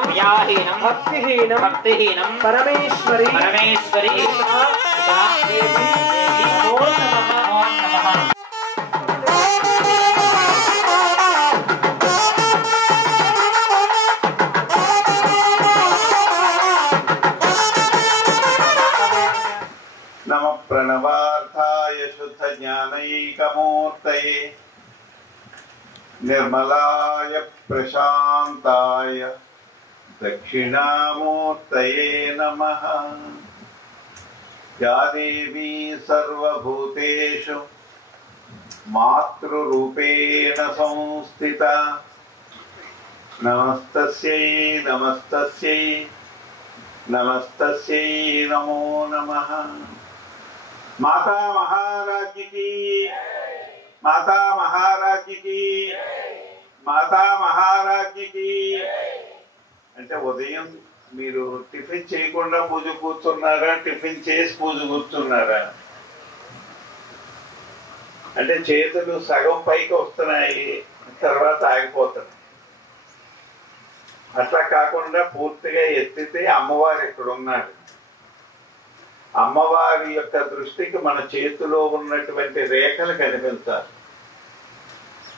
క్రియాహీనం భక్తిహీనం పరమేశ్వరి దేవి నమో నమః. నమ ప్రణవార్థాయ శుద్ధ జ్ఞానైకమూర్తయే నిర్మలాయ ప్రశాంతాయ దక్షిణామూర్తయే నమః. యా దేవీ సర్వభూతేషు మాతృరూపేణ సంస్థిత నమస్తస్యై నమస్తస్యై నమస్తస్యై నమో నమః. మాతా మహారాజ్ఞికి మాతా మహారాజ్ఞికి మాతా మహారాజ్ఞికి. అంటే ఉదయం మీరు టిఫిన్ చేయకుండా పూజ కూర్చున్నారా, టిఫిన్ చేసి పూజ కూర్చున్నారా? అంటే చేతులు సగం పైకి వస్తున్నాయి, తర్వాత ఆగిపోతున్నాయి. అట్లా కాకుండా పూర్తిగా ఎత్తితే అమ్మవారు ఇక్కడ ఉన్నారు. అమ్మవారి యొక్క దృష్టికి మన చేతిలో ఉన్నటువంటి రేఖలు కనిపించాలి.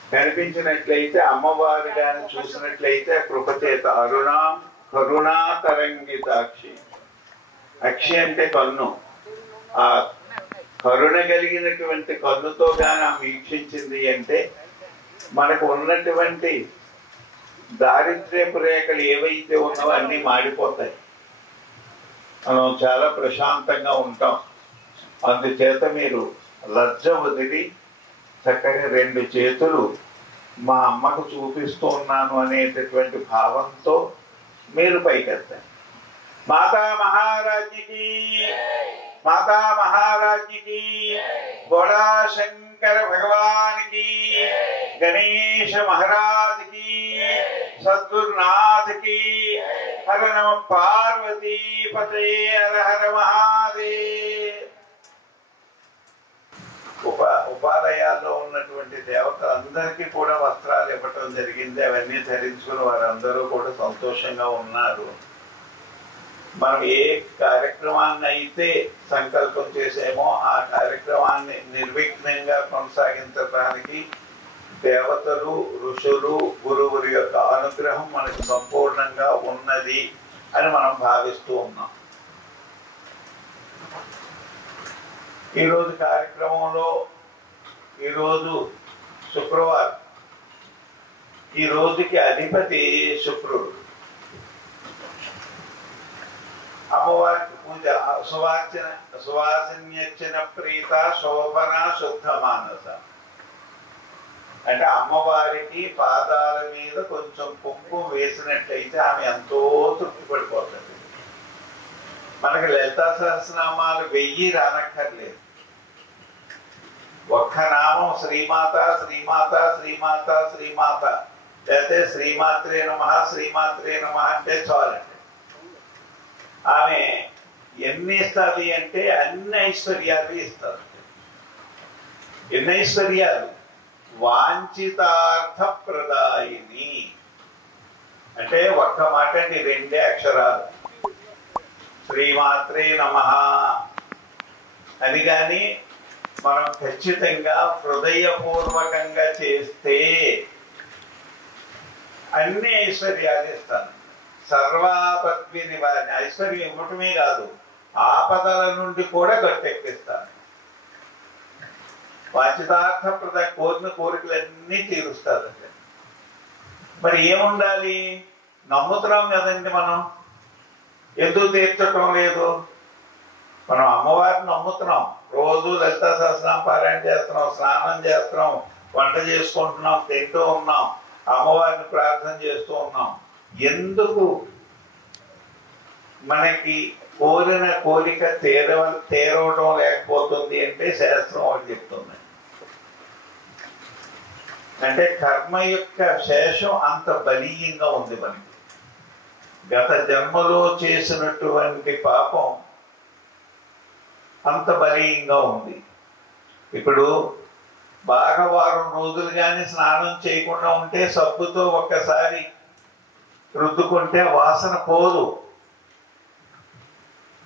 కనిపించినట్లయితే అమ్మవారి గాని చూసినట్లయితే కృపచేత అరుణాం కరుణా తరంగితాక్షి. అక్షి అంటే కన్ను. ఆ కరుణ కలిగినటువంటి కన్నుతో గాని వీక్షించింది అంటే మనకు ఉన్నటువంటి దారిద్ర్యపు రేఖలు ఏవైతే ఉన్నావో అన్నీ మాడిపోతాయి. మనం చాలా ప్రశాంతంగా ఉంటాం. అందుచేత మీరు లజ్జ వదిలి చక్కగా రెండు చేతులు మా అమ్మకు చూపిస్తూ ఉన్నాను అనేటటువంటి భావంతో మీరు పైకెత్తండి. మాతా మహారాజ్ఞికి మాతా మహారాజ్ఞికి బోళా శంకర భగవానికి గణేశ మహారాజ్కి సద్గురునాథ్కి హర నమ పార్వతీ పతే హర హర మహాదేవ్. ఉపాలయాల్లో ఉన్నటువంటి దేవతలందరికీ కూడా వస్త్రాలు ఇవ్వటం జరిగింది. అవన్నీ ధరించుకుని వారందరూ కూడా సంతోషంగా ఉన్నారు. మనం ఏ కార్యక్రమాన్ని అయితే సంకల్పం చేసామో ఆ కార్యక్రమాన్ని నిర్విఘ్నంగా కొనసాగించడానికి దేవతలు, ఋషులు, గురువురి యొక్క అనుగ్రహం మనకు సంపూర్ణంగా ఉన్నది అని మనం భావిస్తూ ఉన్నాం. ఈరోజు కార్యక్రమంలో ఈరోజు శుక్రవారం. ఈ రోజుకి అధిపతి శుక్రుడు. అమ్మవారికి పూజ సువాసన్యర్చన ప్రీత శోభన శుద్ధ మానస. అంటే అమ్మవారికి పాదాల మీద కొంచెం కుంకుమ వేసినట్లయితే ఆమె ఎంతో తృప్తి పడిపోతుంది. మనకి లలితా సహస్రనామాలు 1000 రానక్కర్లేదు. ఒక్క నామం శ్రీమాత శ్రీమాత శ్రీమాత శ్రీమాత లేకపోతే శ్రీమాత్రే నమః శ్రీమాత్రే నమః అంటే చాలండి. ఆమె ఎన్ని ఇస్తుంది అంటే అన్ని ఐశ్వర్యాలు ఇస్తారు. ఎన్ని ఐశ్వర్యాలు? వాంఛితార్థ ప్రదాయిని. అంటే ఒక్క మాట అండి, 2 అక్షరాలు శ్రీమాత్రే నమః అని. కానీ మనం ఖచ్చితంగా హృదయపూర్వకంగా చేస్తే అన్ని ఐశ్వర్యాలు ఇస్తాను. సర్వాపద్వి నివారణ. ఐశ్వర్యం ఇవ్వటమే కాదు, ఆపదల నుండి కూడా గట్టెక్కిస్తాను. వాంఛితార్థ ప్రదాయ కోరిన కోరికలన్నీ తీరుస్తారండి. మరి ఏముండాలి? నమ్ముతున్నాం కదండి మనం. ఎందుకు తీర్చటం లేదు? మనం అమ్మవారిని నమ్ముతున్నాం. రోజు లలితా సహస్రనామ పారాయణ చేస్తున్నాం, స్నానం చేస్తున్నాం, వంట చేసుకుంటున్నాం, తింటూ ఉన్నాం, అమ్మవారిని ప్రార్థన చేస్తూ ఉన్నాం. ఎందుకు మనకి కోరిన కోరిక తీరవటం లేకపోతుంది అంటే శాస్త్రం ఒకటి చెప్తుంది. అంటే కర్మ యొక్క శేషం అంత బలీయంగా ఉంది మనకి. గత జన్మలో చేసినటువంటి పాపం అంత బలీయంగా ఉంది. ఇప్పుడు బాగా వారం రోజులు కానీ స్నానం చేయకుండా ఉంటే సబ్బుతో ఒక్కసారి రుద్దుకుంటే వాసన పోదు.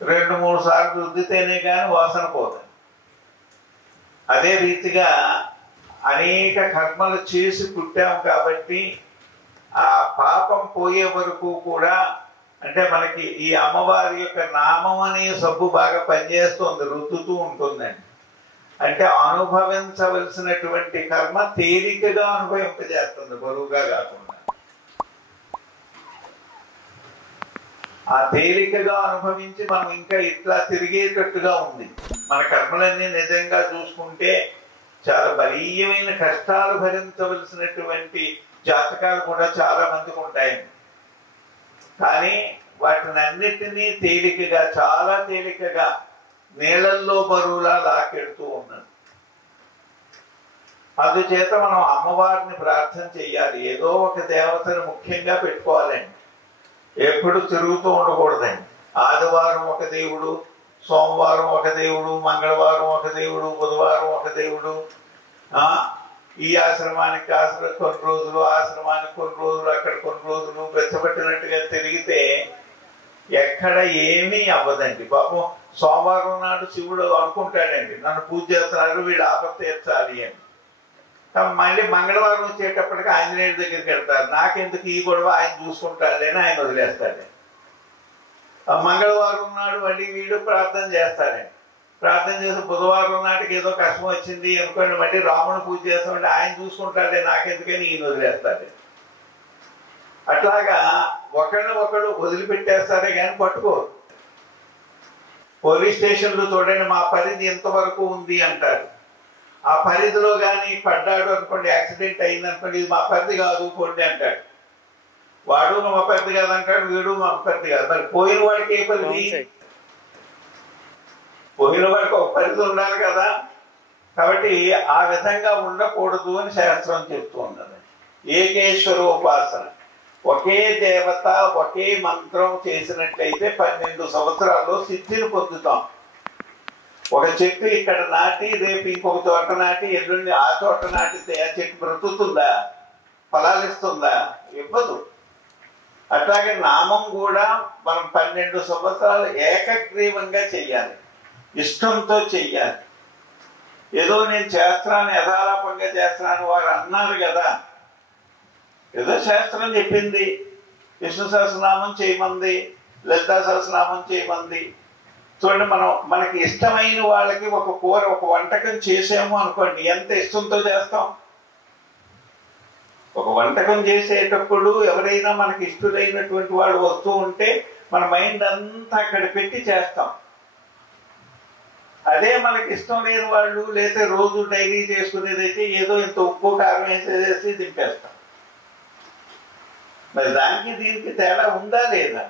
2-3 సార్లు రుద్దితేనే కానీ వాసన పోదు. అదే రీతిగా అనేక కర్మలు చేసి పుట్టాం కాబట్టి ఆ పాపం పోయే వరకు కూడా, అంటే మనకి ఈ అమ్మవారి యొక్క నామం అనే సబ్బు బాగా పనిచేస్తుంది, రుద్దుతూ ఉంటుందండి. అంటే అనుభవించవలసినటువంటి కర్మ తేలికగా అనుభవింపజేస్తుంది, బరువుగా కాకుండా. ఆ తేలికగా అనుభవించి మనం ఇంకా ఇట్లా తిరిగేటట్టుగా ఉంది. మన కర్మలన్నీ నిజంగా చూసుకుంటే చాలా బలీయమైన కష్టాలు భరించవలసినటువంటి జాతకాలు కూడా చాలా మందికి ఉంటాయండి. కానీ వాటిని అన్నిటినీ తేలికగా, చాలా తేలికగా నీళ్ళల్లో బరువులా లాకెడుతూ ఉన్నది. అందుచేత మనం అమ్మవారిని ప్రార్థన చెయ్యాలి. ఏదో ఒక దేవతను ముఖ్యంగా పెట్టుకోవాలండి. ఎప్పుడు తిరుగుతూ ఉండకూడదండి. ఆదివారం ఒక దేవుడు, సోమవారం ఒక దేవుడు, మంగళవారం ఒక దేవుడు, బుధవారం ఒక దేవుడు, ఈ ఆశ్రమానికి కొన్ని రోజులు, ఆశ్రమానికి కొన్ని రోజులు, అక్కడ కొన్ని రోజులు వెచ్చబట్టినట్టుగా తిరిగితే ఎక్కడ ఏమీ అవ్వదండి. పాపం సోమవారం నాడు శివుడు అనుకుంటాడండి, నన్ను పూజ చేస్తున్నారు, వీళ్ళు ఆపద తీర్చాలి అని. మళ్ళీ మంగళవారం వచ్చేటప్పటికి ఆంజనేయుడి దగ్గరికి వెళ్తారు. నాకెందుకు ఈ గొడవ, ఆయన చూసుకుంటాడని ఆయన వదిలేస్తాడు. మంగళవారం నాడు మళ్ళీ వీడు ప్రార్థన చేస్తారండి. ప్రార్థన చేసి బుధవారం నాటికి ఏదో కష్టం వచ్చింది అనుకోండి, మళ్ళీ రాముని పూజ చేస్తామంటే ఆయన చూసుకుంటాడే, నాకెందుకని ఈయన వదిలేస్తాడు. అట్లాగా ఒకళ్ళు వదిలిపెట్టేస్తారే కానీ పట్టుకోరు. పోలీస్ స్టేషన్లు చూడండి, మా పరిధి ఎంతవరకు ఉంది అంటారు. ఆ పరిధిలో కానీ పడ్డాడు అనుకోండి, యాక్సిడెంట్ అయింది అనుకోండి, ఇది మా పరిధి కాదు పోండి అంటాడు. వాడు మా పరిధి కాదు అంటాడు, వీడు మా పరిధి కాదు. మరి పోయిన వాడికి ఏ పరిధి? పోయిన వాడికి ఒక పరిధి ఉండాలి కదా. కాబట్టి ఆ విధంగా ఉండకూడదు అని శాస్త్రం చెప్తూ ఉన్నది. ఏకేశ్వరోపాసన, ఒకే దేవత ఒకే మంత్రం చేసినట్లయితే 12 సంవత్సరాల్లో సిద్ధిని పొందుతాం. ఒక చెట్టు ఇక్కడ నాటి రేపు ఇంకొక తోట నాటి ఎల్లుండి ఆ తోట నాటితే ఆ చెట్టు బ్రతుకుతుందా? ఫలాలిస్తుందా? ఇవ్వదు. అట్లాగే నామం కూడా మనం 12 సంవత్సరాలు ఏకగ్రీవంగా చెయ్యాలి, ఇష్టంతో చెయ్యాలి. ఏదో నేను చేస్తున్నాను, యథాలాపంగా చేస్తున్నాను వారు అన్నారు కదా, ఏదో శాస్త్రం చెప్పింది, విష్ణు సహస్రనామం చేయమంది, లలితా సహస్రనామం చేయమంది. చూడండి, మనకి ఇష్టమైన వాళ్ళకి ఒక కూర, ఒక వంటకం చేసాము అనుకోండి, ఎంత ఇష్టంతో చేస్తాం. ఒక వంటకం చేసేటప్పుడు ఎవరైనా మనకి ఇష్టమైనటువంటి వాడు వస్తూ ఉంటే మన మైండ్ అంతా అక్కడ పెట్టి చేస్తాం. అదే మనకి ఇష్టం లేని వాళ్ళు, లేదా రోజు డైరీ చేసుకునేదైతే ఏదో ఇంత ఉప్పు కారం వేసేసి దింపేస్తాం. మరి దానికి దీనికి తేడా ఉందా లేదా?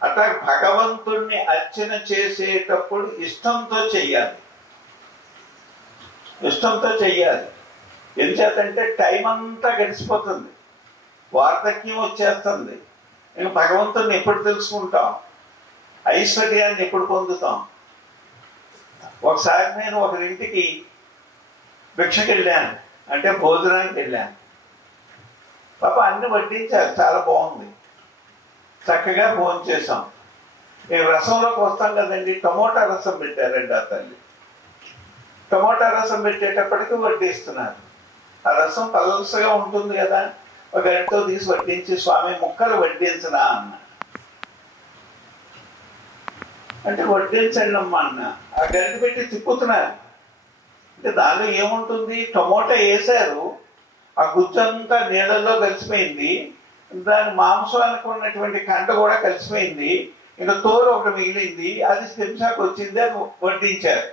అట్లా భగవంతుణ్ణి అర్చన చేసేటప్పుడు ఇష్టంతో చెయ్యాలి, ఇష్టంతో చెయ్యాలి. ఎందుచేతంటే టైం అంతా గడిచిపోతుంది, వార్ధక్యం వచ్చేస్తుంది. ఇంక భగవంతుడిని ఎప్పుడు తెలుసుకుంటాం, ఐశ్వర్యాన్ని ఎప్పుడు పొందుతాం? ఒకసారి నేను ఒకరింటికి భిక్షకి వెళ్ళాను, అంటే భోజనానికి వెళ్ళాను. పాప అన్ని వడ్డించారు, చాలా బాగుంది, చక్కగా భోజనం చేసాం. నేను రసంలోకి వస్తాం కదండి, టమోటా రసం పెట్టారండి ఆ తల్లి. టమోటా రసం పెట్టేటప్పటికి వడ్డిస్తున్నారు. ఆ రసం పలసగా ఉంటుంది కదా, ఒక గంటతో తీసి వడ్డించి, స్వామి ముక్కలు వడ్డించనా అన్న. అంటే వడ్డించండి అమ్మా అన్న. ఆ గంట పెట్టి తిప్పుతున్నారు. అంటే దానిలో ఏముంటుంది? టమోటా వేసారు, ఆ గుజ్జంతా నీళ్ళల్లో కలిసిపోయింది, దాని మాంసానికి ఉన్నటువంటి కంట కూడా కలిసిపోయింది, ఇంకా తోలు ఒకటి మిగిలింది, అది చెంచాకు వచ్చింది, అది వడ్డించారు.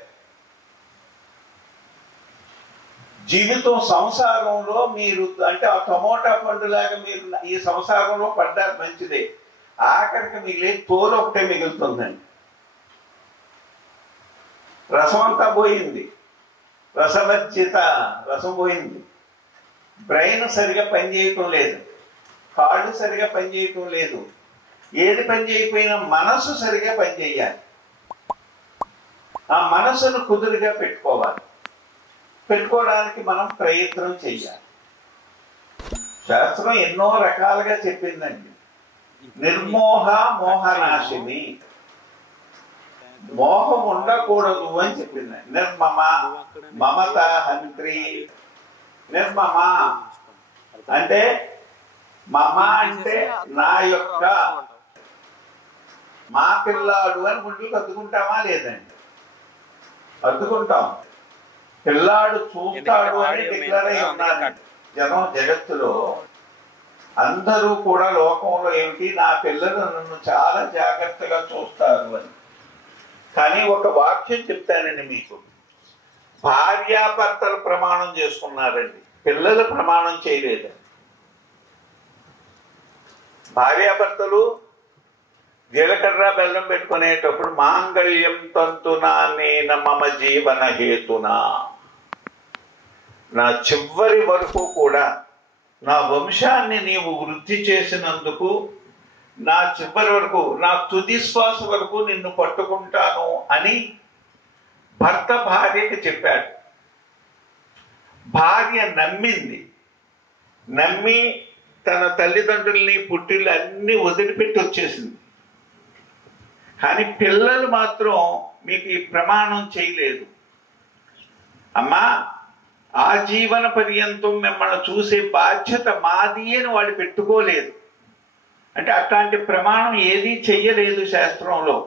జీవితం సంసారంలో మీరు అంటే ఆ టమోటా పండులాగా మీరు ఈ సంసారంలో పడ్డారు, మంచిదే. ఆఖరికి మిగిలే తోలు ఒకటే మిగులుతుందండి. రసం అంతా పోయింది, రసవర్జిత, రసం పోయింది. బ్రెయిన్ సరిగా పనిచేయటం లేదు, కాళ్ళు సరిగా పనిచేయటం లేదు. ఏది పని చేయకపోయినా మనసు సరిగా పనిచేయాలి. ఆ మనసును కుదురుగా పెట్టుకోవాలి. పెట్టుకోవడానికి మనం ప్రయత్నం చెయ్యాలి. శాస్త్రం ఎన్నో రకాలుగా చెప్పిందండి. నిర్మోహ మోహనాశిని. మోహం ఉండకూడదు అని చెప్పింది. నిర్మమ మమత హంత్రి. నిర్మమ అంటే మమ అంటే నా యొక్క, మా పిల్లాడు అని గుండెలకు అద్దుకుంటామా లేదండి? అద్దుకుంటాం. పిల్లాడు చూస్తాడు అని డిక్లేర్ అయి ఉన్నారు జనం. జగత్తులో అందరూ కూడా లోకంలో ఏమిటి, నా పిల్లలు నన్ను చాలా జాగ్రత్తగా చూస్తారు అని. కానీ ఒక వాక్యం చెప్తానండి మీకు. భార్యాభర్తలు ప్రమాణం చేసుకున్నారండి, పిల్లలు ప్రమాణం చేయలేదండి. భార్యాభర్తలు జీలకర్ర బెల్లం పెట్టుకునేటప్పుడు మాంగళ్యం తంతునా నేన మమ జీవన హేతునా, నా చివరి వరకు కూడా నా వంశాన్ని నీవు వృద్ధి చేసినందుకు, నా చివరి వరకు, నా తుది శ్వాస వరకు నిన్ను పట్టుకుంటాను అని భర్త భార్యకి చెప్పాడు. భార్య నమ్మింది. నమ్మి తన తల్లిదండ్రుల్ని పుట్టిళ్ళు అన్ని వదిలిపెట్టి వచ్చేసింది. కానీ పిల్లలు మాత్రం మీకు ఈ ప్రమాణం చేయలేదు. అమ్మా, ఆ జీవన పర్యంతం మిమ్మల్ని చూసే బాధ్యత మాది అని వాళ్ళు పెట్టుకోలేదు. అంటే అట్లాంటి ప్రమాణం ఏదీ చెయ్యలేదు శాస్త్రంలో.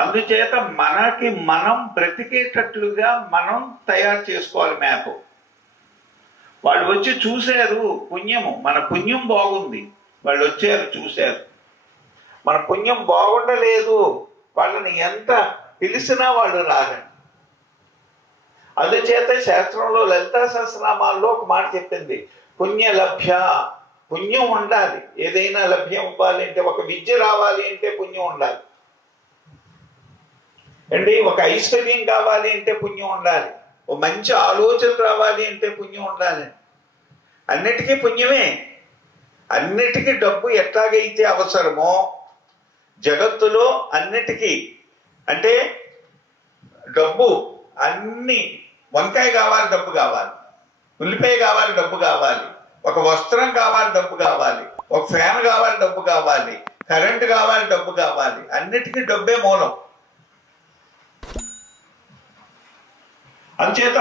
అందుచేత మనకి మనం బ్రతికేటట్లుగా మనం తయారు చేసుకోవాలి మ్యాప్. వాళ్ళు వచ్చి చూశారు, పుణ్యము, మన పుణ్యం బాగుంది, వాళ్ళు వచ్చారు చూశారు. మన పుణ్యం బాగుండలేదు, వాళ్ళని ఎంత పిలిచినా వాళ్ళు రారండి. అందుచేత శాస్త్రంలో లలితా సహస్రనామాల్లో ఒక మాట చెప్పింది, పుణ్య లభ్య. పుణ్యం ఉండాలి. ఏదైనా లభ్యం అవ్వాలి అంటే, ఒక విద్య రావాలి అంటే పుణ్యం ఉండాలి అండి. ఒక ఐశ్వర్యం కావాలి అంటే పుణ్యం ఉండాలి. ఒక మంచి ఆలోచన రావాలి అంటే పుణ్యం ఉండాలి. అన్నిటికీ పుణ్యమే. అన్నిటికీ డబ్బు ఎట్లాగైతే అవసరమో జగత్తులో అన్నిటికీ, అంటే డబ్బు అన్ని, వంకాయ కావాలి డబ్బు కావాలి, ఉల్లిపాయ కావాలి డబ్బు కావాలి, ఒక వస్త్రం కావాలి డబ్బు కావాలి, ఒక ఫ్యాన్ కావాలి డబ్బు కావాలి, కరెంటు కావాలి డబ్బు కావాలి, అన్నిటికీ డబ్బే మూలం. అంచేత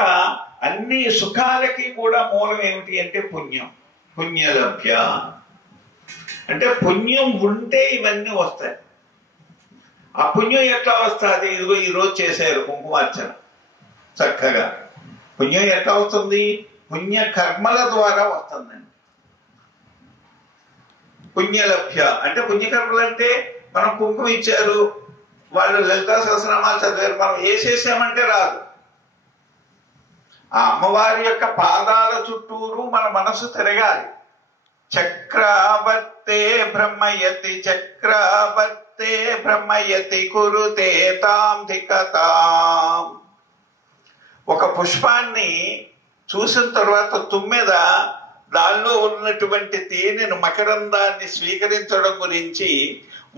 అన్ని సుఖాలకి కూడా మూలం ఏమిటి అంటే పుణ్యం. పుణ్యలభ్య అంటే పుణ్యం ఉంటే ఇవన్నీ వస్తాయి. ఆ పుణ్యం ఎట్లా వస్తుంది? ఇదిగో ఈరోజు చేశారు కుంకుమార్చన చక్కగా. పుణ్యం ఎట్లా వస్తుంది? పుణ్య కర్మల ద్వారా వస్తుందండి. పుణ్యలభ్య అంటే పుణ్యకర్మలు అంటే మనం కుంకుమ ఇచ్చారు, వాళ్ళు లలితా సహస్రనామాలు చదివారు, మనం వేసేసామంటే రాదు. ఆ అమ్మవారి యొక్క పాదాల చుట్టూరు మన మనసు తిరగాలి. చక్రవర్తే బ్రహ్మయతి చక్రవర్తే బ్రహ్మయతి కురుతే తాం ధికతాం. ఒక పుష్పాన్ని చూసిన తర్వాత తుమ్మెద దానిలో ఉన్నటువంటి తేనెను, మకరందాన్ని స్వీకరించడం గురించి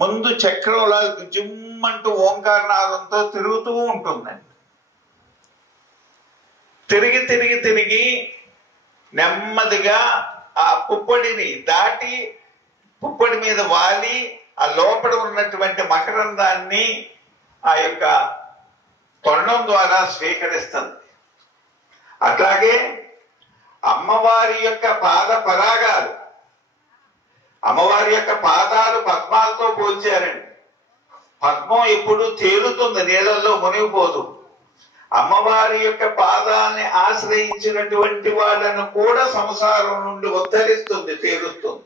ముందు చక్రంలా జిమ్మంటూ ఓంకారనాదంతో తిరుగుతూ ఉంటుందండి. తిరిగి తిరిగి తిరిగి నెమ్మదిగా ఆ పుప్పొడిని దాటి పుప్పొడి మీద వాలి ఆ లోపల ఉన్నటువంటి మకరందాన్ని ఆ యొక్క తొండం ద్వారా స్వీకరిస్తుంది. అట్లాగే అమ్మవారి యొక్క పాద పరాగాలు, అమ్మవారి యొక్క పాదాలు పద్మాలతో పోల్చారండి. పద్మం ఎప్పుడు తేలుతుంది, నీళ్ళల్లో మునిగిపోదు. అమ్మవారి యొక్క పాదాలని ఆశ్రయించినటువంటి వాళ్ళను కూడా సంసారం నుండి ఉద్ధరిస్తుంది, తేలుస్తుంది.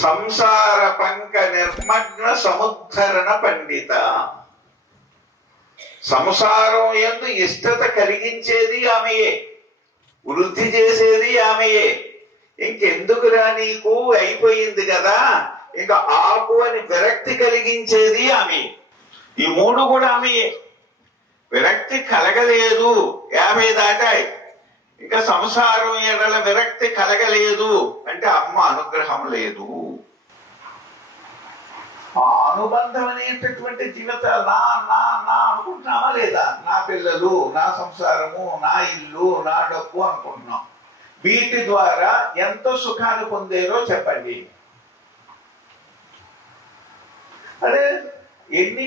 సంసార పంక నిర్మగ్న సముద్ధరణ పండిత. సంసారం యందు ఇష్టత కలిగించేది ఆమెయే, వృద్ధి చేసేది ఆమెయే. ఇంకెందుకురా నీకు, అయిపోయింది కదా ఇంకా ఆపు అని విరక్తి కలిగించేది ఆమె. ఈ మూడు కూడా ఆమెయే. విరక్తి కలగలేదు, 50 దాటాయి, ఇంకా సంసారం ఎడల విరక్తి కలగలేదు అంటే అమ్మ అనుగ్రహం లేదు. ఆ అనుబంధం అనేటటువంటి జీవితాలు నా నా నా అనుకుంటున్నామా లేదా? నా పిల్లలు, నా సంసారము, నా ఇల్లు, నా డబ్బు అనుకుంటున్నాం. వీటి ద్వారా ఎంత సుఖాన్ని పొందేరో చెప్పండి. అదే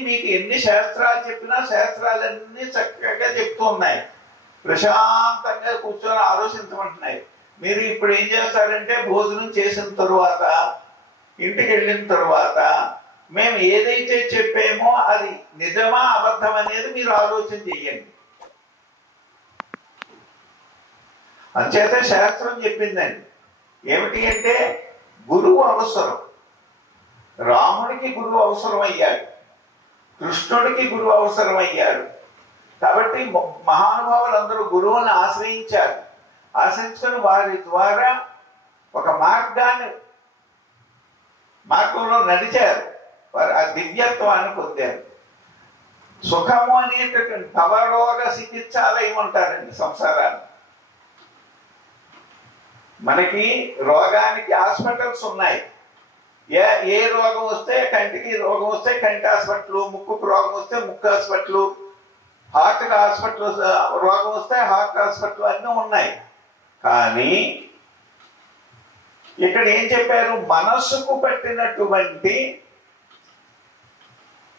మీకు ఎన్ని శాస్త్రాలు చెప్పినా శాస్త్రాలన్నీ చక్కగా చెప్తూ ఉన్నాయి, ప్రశాంతంగా కూర్చొని ఆలోచించమంటున్నాయి. మీరు ఇప్పుడు ఏం చేస్తారంటే భోజనం చేసిన తరువాత ఇంటికి వెళ్ళిన తరువాత మేము ఏదైతే చెప్పామో అది నిజమా అబద్ధం అనేది మీరు ఆలోచన చెయ్యండి. అంచేత శాస్త్రం చెప్పిందండి ఏమిటి అంటే గురువు అవసరం. రాముడికి గురువు అవసరం అయ్యాడు, కృష్ణుడికి గురువు అవసరం అయ్యాడు. కాబట్టి మహానుభావులందరూ గురువులను ఆశ్రయించారు. ఆశ్రయించుకొని వారి ద్వారా ఒక మార్గంలో నడిచారు. వారు ఆ దివ్యత్వాన్ని పొందారు. సుఖము అనేటటువంటి భవరోగ చికిత్సాలయం అంటారండి సంసారాన్ని. మనకి రోగానికి హాస్పిటల్స్ ఉన్నాయి. ఏ రోగం వస్తే కంటికి రోగం వస్తే కంటి హాస్పిటల్, ముక్కుకు రోగం వస్తే ముక్కు హాస్పిటల్, హార్ట్కి హాస్పిటల్, రోగం వస్తే హార్ట్ హాస్పిటల్ అన్నీ ఉన్నాయి. కానీ ఇక్కడ ఏం చెప్పారు, మనస్సుకు పట్టినటువంటి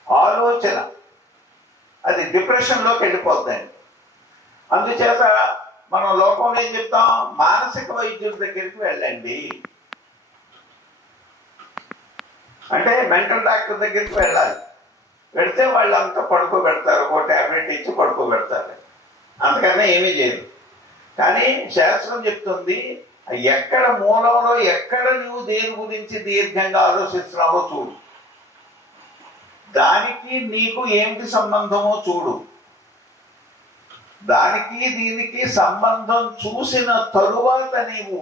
ఆలోచన అది డిప్రెషన్లోకి వెళ్ళిపోద్దండి. అందుచేత మనం లోకంలో ఏం చెప్తాం, మానసిక వైద్యుల దగ్గరికి వెళ్ళండి అంటే మెంటల్ డాక్టర్ దగ్గరికి వెళ్ళాలి. వెళితే వాళ్ళు అంతా పడుకోబెడతారు, ఒక ట్యాబ్లెట్ ఇచ్చి పడుకోబెడతారు, అంతకన్నా ఏమీ చేయదు. కానీ శాస్త్రం చెప్తుంది ఎక్కడ మూలంలో ఎక్కడ నువ్వు దేని గురించి దీర్ఘంగా ఆలోచిస్తున్నావో చూడు, దానికి నీకు ఏమిటి సంబంధమో చూడు. దానికి దీనికి సంబంధం చూసిన తరువాత నీవు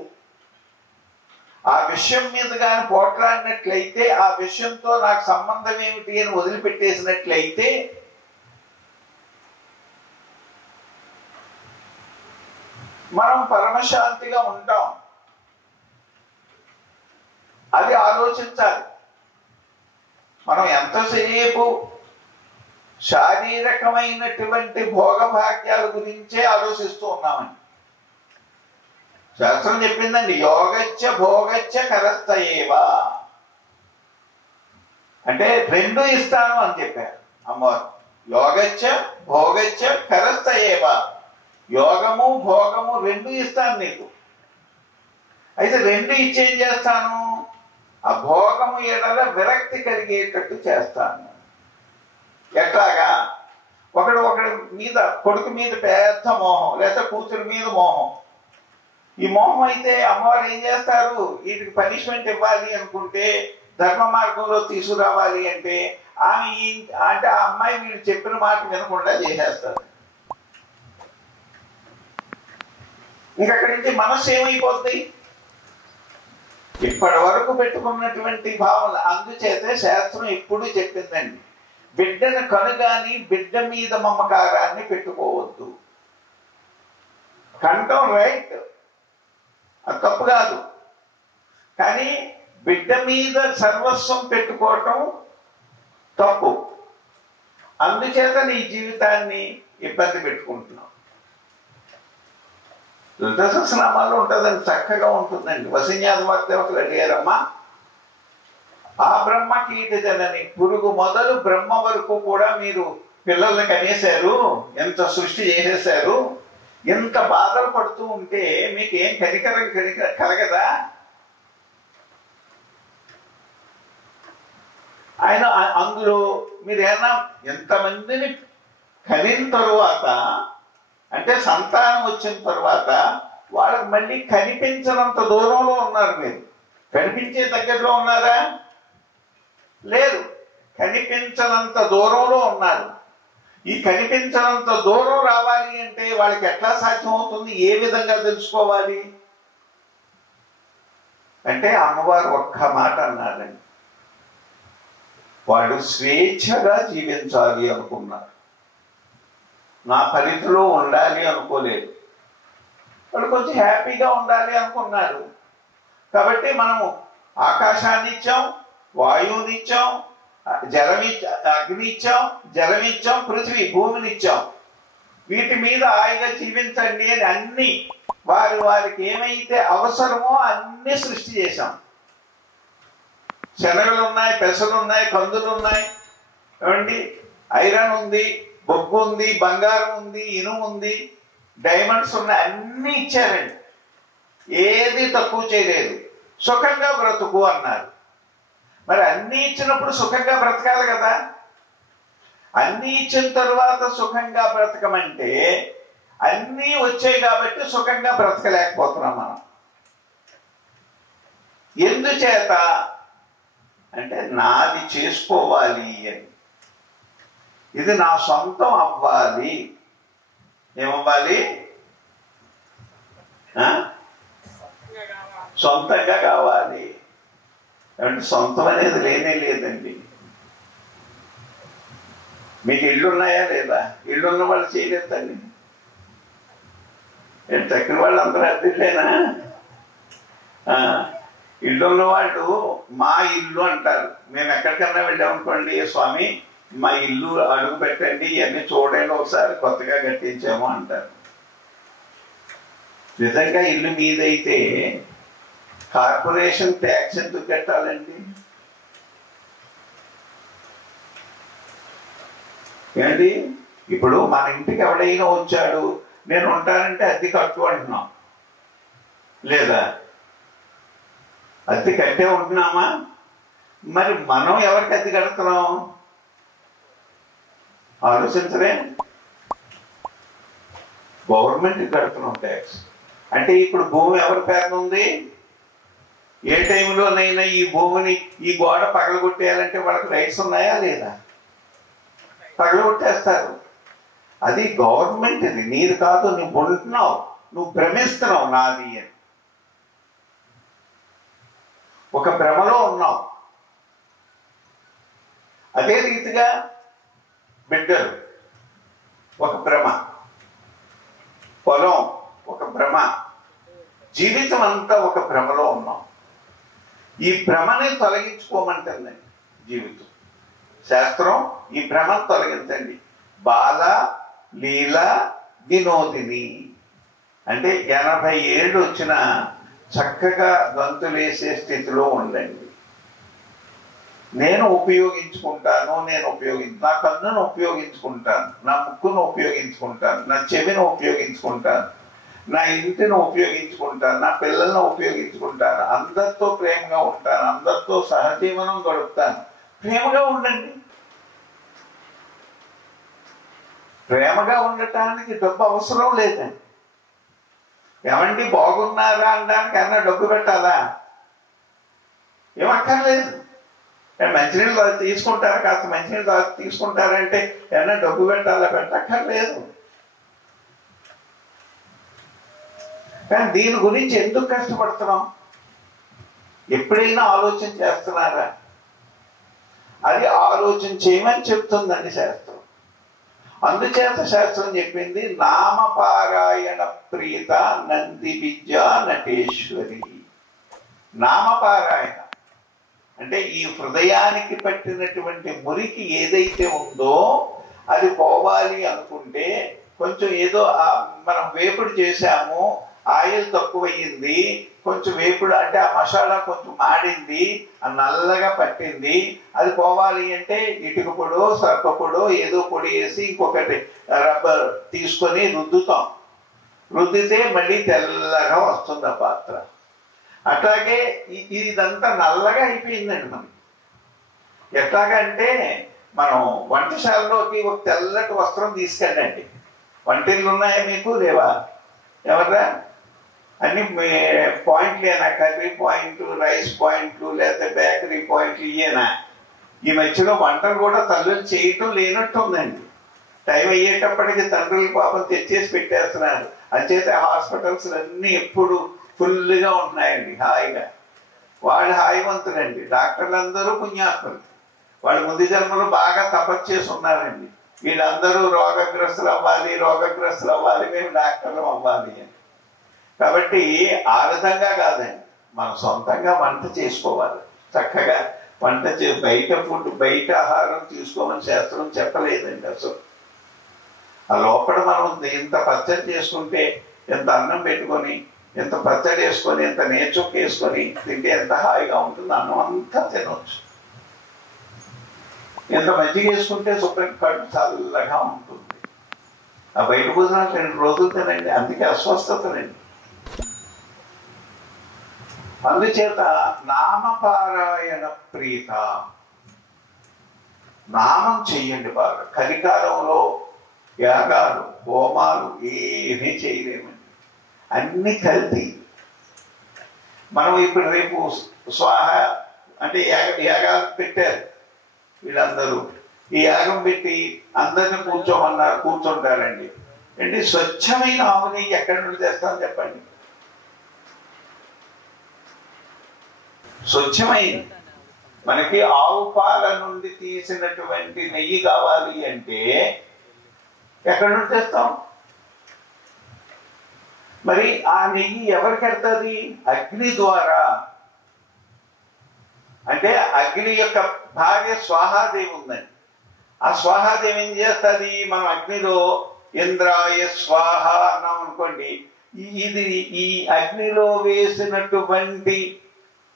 ఆ విషయం మీద కానీ పోట్లాడినట్లయితే, ఆ విషయంతో నాకు సంబంధం ఏమిటి అని వదిలిపెట్టేసినట్లయితే మనం పరమశాంతిగా ఉంటాం. అది ఆలోచించాలి. మనం ఎంతసేపు శారీరకమైనటువంటి భోగభాగ్యాల గురించే ఆలోచిస్తూ ఉన్నామని శాస్త్రం చెప్పిందండి. యోగచ్చ భోగచ్చ కరస్తయేవా అంటే రెండు ఇస్తాను అని చెప్పారు అమ్మవారు. యోగచ్చ భోగచ్చ కరస్తయేవా, యోగము భోగము రెండు ఇస్తాను నీకు. అయితే రెండు ఇచ్చేం చేస్తాను, ఆ భోగము ఎడల విరక్తి కలిగేటట్టు చేస్తాను. ఎట్లాగా, ఒకడి మీద కొడుకు మీద పెద్ద మోహం, లేదా కూతురు మీద మోహం. ఈ మోహం అయితే అమ్మవారు ఏం చేస్తారు, వీటికి పనిష్మెంట్ ఇవ్వాలి అనుకుంటే, ధర్మ మార్గంలో తీసుకురావాలి అంటే ఆమె అంటే ఆ అమ్మాయి వీళ్ళు చెప్పిన మాట వినకుండా చేసేస్తారు. ఇంకక్కడి నుంచి మనస్సు ఏమైపోద్ది, ఇప్పటి వరకు పెట్టుకున్నటువంటి భావన. అందుచేతే శాస్త్రం ఎప్పుడు చెప్పిందండి, బిడ్డను కనుగాని బిడ్డ మీద మమకారాన్ని పెట్టుకోవద్దు. కంటం రైట్, అది తప్పు కాదు. కానీ బిడ్డ మీద సర్వస్వం పెట్టుకోవటం తప్పు. అందుచేత నీ జీవితాన్ని ఇబ్బంది పెట్టుకుంటున్నావు. లలితా సహస్రనామాల్లో ఉంటుందండి, చక్కగా ఉంటుందండి. వసిన్యాసవర్తవతలు అడిగారమ్మా, ఆ బ్రహ్మ కీట జనని, పురుగు మొదలు బ్రహ్మ వరకు కూడా మీరు పిల్లల్ని కనేశారు, ఎంత సృష్టి చేసేశారు, ఎంత బాధలు పడుతూ ఉంటే మీకు ఏం కనికరం కలగదా? ఆయన అందులో మీరు ఏమన్నా ఎంతమందిని కనిన తరువాత, అంటే సంతానం వచ్చిన తర్వాత వాళ్ళకి మళ్ళీ కనిపించనంత దూరంలో ఉన్నారు. మీరు కనిపించే దగ్గరలో ఉన్నారా? లేదు, కనిపించనంత దూరంలో ఉన్నారు. ఈ కనిపించనంత దూరం రావాలి అంటే వాళ్ళకి ఎట్లా సాధ్యం అవుతుంది, ఏ విధంగా తెలుసుకోవాలి అంటే అమ్మవారు ఒక్క మాట అన్నారండి, వాడు స్వేచ్ఛగా జీవించాలి అనుకున్నారు, నా పరిధిలో ఉండాలి అనుకోలేదు. వాడు కొంచెం హ్యాపీగా ఉండాలి అనుకున్నారు. కాబట్టి మనము ఆకాశాన్ని ఇచ్చాం, వాయువుని ఇచ్చాం, అగ్ని ఇచ్చాం, జలం ఇచ్చాం, పృథ్వీ భూమిని ఇచ్చాం. వీటి మీద హాయిగా జీవించండి అని అన్ని వారికి ఏమైతే అవసరమో అన్ని సృష్టి చేశాం. శనగలు ఉన్నాయి, పెసలు ఉన్నాయి, కందులు ఉన్నాయి, ఏమండి ఐరన్ ఉంది, బొగ్గు ఉంది, బంగారం ఉంది, ఇనుము ఉంది, డైమండ్స్ ఉన్నాయి, అన్నీ ఇచ్చారండి. ఏది తక్కువ చేయలేదు. సుఖంగా బ్రతుకు అన్నారు. మరి అన్నీ ఇచ్చినప్పుడు సుఖంగా బ్రతకాలి కదా. అన్నీ ఇచ్చిన తర్వాత సుఖంగా బ్రతకమంటే అన్నీ వచ్చాయి కాబట్టి సుఖంగా బ్రతకలేకపోతున్నాం మనం. ఎందుచేత అంటే నాది చేసుకోవాలి అని, ఇది నా సొంతం అవ్వాలి. ఏమవ్వాలి? సొంతంగా కావాలి. అంటే సొంతం అనేది లేనే లేదండి. మీకు ఇళ్ళు ఉన్నాయా లేదా? ఇళ్ళు ఉన్న వాళ్ళు చేయలేదండి. తక్కిన వాళ్ళు అందరూ అద్దెలేనా? ఇల్లు ఉన్న వాళ్ళు మా ఇల్లు అంటారు. మేము ఎక్కడికన్నా వెళ్ళామనుకోండి, స్వామి మా ఇల్లు అడుగు పెట్టండి, ఇవన్నీ చూడండి, ఒకసారి కొత్తగా కట్టించాము అంటారు. నిజంగా ఇల్లు మీదైతే కార్పొరేషన్ ట్యాక్స్ ఎందుకు కట్టాలండి? ఏంటి ఇప్పుడు మన ఇంటికి ఎవడైనా వచ్చాడు, నేను ఉంటానంటే అద్దె కట్టు అంటున్నాం లేదా? అద్దె కట్టే ఉంటున్నామా? మరి మనం ఎవరికి అద్దె కడుతున్నాం ఆలోచించలే? గవర్నమెంట్కి కడుతున్నాం ట్యాక్స్. అంటే ఇప్పుడు భూమి ఎవరి పేరున ఉంది? ఏ టైంలోనైనా ఈ భూమిని, ఈ గోడ పగలగొట్టేయాలంటే వాళ్ళకి రైట్స్ ఉన్నాయా లేదా? పగలగొట్టేస్తారు. అది గవర్నమెంట్, ఇది నీది కాదు. నువ్వు ఉంటున్నావు, నువ్వు భ్రమిస్తున్నావు నాది అని. ఒక భ్రమలో ఉన్నావు. అదే రీతిగా బిడ్డలు ఒక భ్రమ, పొలం ఒక భ్రమ, జీవితం అంతా ఒక భ్రమలో ఉన్నాం. ఈ భ్రమని తొలగించుకోమంటుందండి జీవితం. శాస్త్రం ఈ భ్రమను తొలగించండి. బాల లీల వినోదిని అంటే 80 ఏళ్ళు వచ్చిన చక్కగా గంతులేసే స్థితిలో ఉండండి. నేను ఉపయోగించుకుంటాను, నా కన్నును ఉపయోగించుకుంటాను, నా ముక్కును ఉపయోగించుకుంటాను, నా చెవిని ఉపయోగించుకుంటాను, నా ఇంటిని ఉపయోగించుకుంటాను, నా పిల్లలను ఉపయోగించుకుంటాను, అందరితో ప్రేమగా ఉంటాను, అందరితో సహజీవనం గడుపుతాను. ప్రేమగా ఉండండి. ప్రేమగా ఉండటానికి డబ్బు అవసరం లేదండి. ఏమండి బాగున్నారా అనడానికి అన్న డబ్బు పెట్టాలా? ఏమక్కర్లేదు. మంచినీళ్ళు తీసుకుంటారా, కాస్త మంచినీళ్ళు తీసుకుంటారంటే ఏమన్నా డబ్బు పెట్టాలా? పెట్టక్కర్లేదు. కానీ దీని గురించి ఎందుకు కష్టపడుతున్నాం? ఎప్పుడైనా ఆలోచన చేస్తున్నారా? అది ఆలోచన చేయమని చెప్తుందండి శాస్త్రం. అందుచేత శాస్త్రం చెప్పింది నామపారాయణ ప్రీత నంది విద్య నటేశ్వరి. నామపారాయణ అంటే ఈ హృదయానికి పట్టినటువంటి మురికి ఏదైతే ఉందో అది పోవాలి అనుకుంటే కొంచెం ఏదో మనం వేపుడు చేశాము, ఆయిల్ తక్కువయ్యింది, కొంచెం వేపుడు అంటే ఆ మసాలా కొంచెం మాడింది, నల్లగా పట్టింది, అది పోవాలి అంటే ఇటుక పొడో సర్ప పొడో ఏదో పొడి వేసి ఇంకొకటి రబ్బర్ తీసుకొని రుద్దుతాం. రుద్దితే మళ్ళీ తెల్లగా వస్తుంది ఆ పాత్ర. అట్లాగే ఇదంతా నల్లగా అయిపోయిందండి. మనం ఎట్లాగంటే మనం వంటశాలలోకి ఒక తెల్లటి వస్త్రం తీసుకెళ్ళండి. వంటిళ్ళు ఉన్నాయా మీకు? లేవా? ఎవర్రా? అన్ని పాయింట్లేనా? కర్రీ పాయింట్, రైస్ పాయింట్లు, లేకపోతే బేకరీ పాయింట్లు ఇయేనా? ఈ మధ్యలో వంటలు కూడా తల్లులు చేయటం లేనట్టు ఉందండి. టైం అయ్యేటప్పటికి తండ్రులు పాపం తెచ్చేసి పెట్టేస్తున్నారు. అంచేత హాస్పిటల్స్ అన్నీ ఎప్పుడు ఫుల్గా ఉంటున్నాయండి. హాయిగా వాళ్ళు హాయివంతులండి. డాక్టర్లు అందరూ పుణ్యాత్ములు. వాళ్ళు ముందు జన్మలు బాగా తపస్సు చేసి ఉన్నారండి. వీళ్ళందరూ రోగగ్రస్తులు అవ్వాలి, మేము డాక్టర్లు అవ్వాలి అని. కాబట్టి ఆ విధంగా కాదండి, మనం సొంతంగా వంట చేసుకోవాలి. చక్కగా వంట బయట ఫుడ్, బయట ఆహారం తీసుకోమని శాస్త్రం చెప్పలేదండి అసలు. ఆ లోపల మనం ఇంత పచ్చడి చేసుకుంటే, ఇంత అన్నం పెట్టుకొని ఎంత పచ్చడి వేసుకొని ఎంత నేర్చుకు వేసుకొని తింటే ఎంత హాయిగా ఉంటుంది. అన్నం అంతా తినవచ్చు. ఎంత మజ్జిగ వేసుకుంటే శుభ్రం కడుపు చల్లగా ఉంటుంది. ఆ బయట భోజనాలు 2 రోజులు తినండి, అందుకే అస్వస్థతలండి. అందుచేత నామపారాయణ ప్రీత, నామం చెయ్యండి బాగా. కలికాలంలో యాగాలు హోమాలు ఏమీ చేయలేమండి, అన్ని కల్తీ. మనం ఇప్పుడు రేపు స్వాహ అంటే యాగాలు పెట్టారు వీళ్ళందరూ. ఈ యాగం పెట్టి అందరిని కూర్చోమన్నారు, కూర్చుంటారండి. అంటే స్వచ్ఛమైన ఆవు నెయ్యి ఎక్కడి నుండి తెస్తాను చెప్పండి? స్వచ్ఛమైంది మనకి ఆవు పాల నుండి తీసినటువంటి నెయ్యి కావాలి అంటే ఎక్కడి నుండి తెస్తాం? మరి ఆ నెయ్యి ఎవరికి ఎడుతుంది? అగ్ని ద్వారా. అంటే అగ్ని యొక్క భార్య స్వాహాదేవి ఉందండి. ఆ స్వాహాదేవి ఏం చేస్తుంది? మనం అగ్నిలో ఇంద్రాయ స్వాహ అన్నాం అనుకోండి, ఇది ఈ అగ్నిలో వేసినటువంటి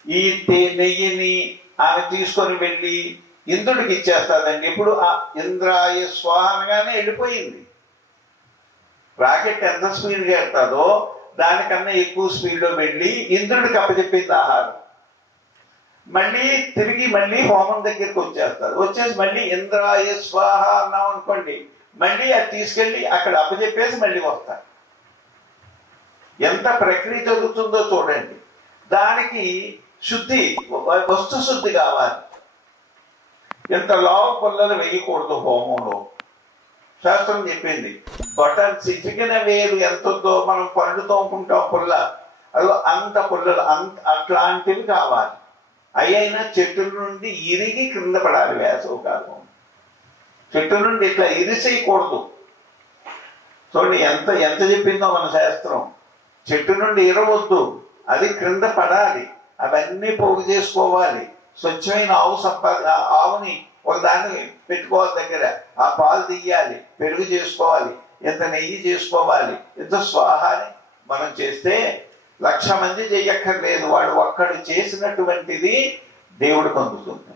ఈ నెయ్యిని ఆమె తీసుకొని వెళ్ళి ఇంద్రుడికి ఇచ్చేస్తుందండి. ఇప్పుడు ఆ ఇంద్రాయ స్వాహ అనగానే వెళ్ళిపోయింది. రాకెట్ ఎంత స్పీడ్గా వెళ్తుందో దానికన్నా ఎక్కువ స్పీడ్లో వెళ్ళి ఇంద్రుడికి అప్పచెప్పింది ఆహారం. మళ్ళీ తిరిగి మళ్ళీ హోమం దగ్గరికి వచ్చేస్తారు. వచ్చేసి మళ్ళీ ఇంద్రాయ స్వాహ అన్నాం అనుకోండి, మళ్ళీ అది తీసుకెళ్ళి అక్కడ అప్పచెప్పేసి మళ్ళీ వస్తారు. ఎంత ప్రక్రియ జరుగుతుందో చూడండి. దానికి శుద్ధి, వస్తు శుద్ధి కావాలి. ఎంత లావు పుల్లలు వేయకూడదు హోమంలో. శాస్త్రం చెప్పింది. బటన్ చిటికిన వేలు ఎంతో మనం పండు తోముకుంటాం పుల్ల, అది అంత పుల్లలు అట్లాంటివి కావాలి. అయినా చెట్టు నుండి ఇరిగి కింద పడాలి. వేసవకాలం చెట్టు నుండి ఇట్లా ఇరిసేయకూడదు. చూడండి ఎంత ఎంత చెప్పిందో మన శాస్త్రం. చెట్టు నుండి ఇరవద్దు, అది క్రింద పడాలి. అవన్నీ పోగు చేసుకోవాలి. స్వచ్ఛమైన ఆవుని ఒక దాన్ని పెట్టుకోవాలి దగ్గర, ఆ పాలు తీయాలి, పెరుగు చేసుకోవాలి, ఎంత నెయ్యి చేసుకోవాలి, ఎంత స్వాహాన్ని మనం చేస్తే 1,00,000 మంది చెయ్యక్కర్లేదు. వాడు ఒక్కడు చేసినటువంటిది దేవుడు పొందుతుంది.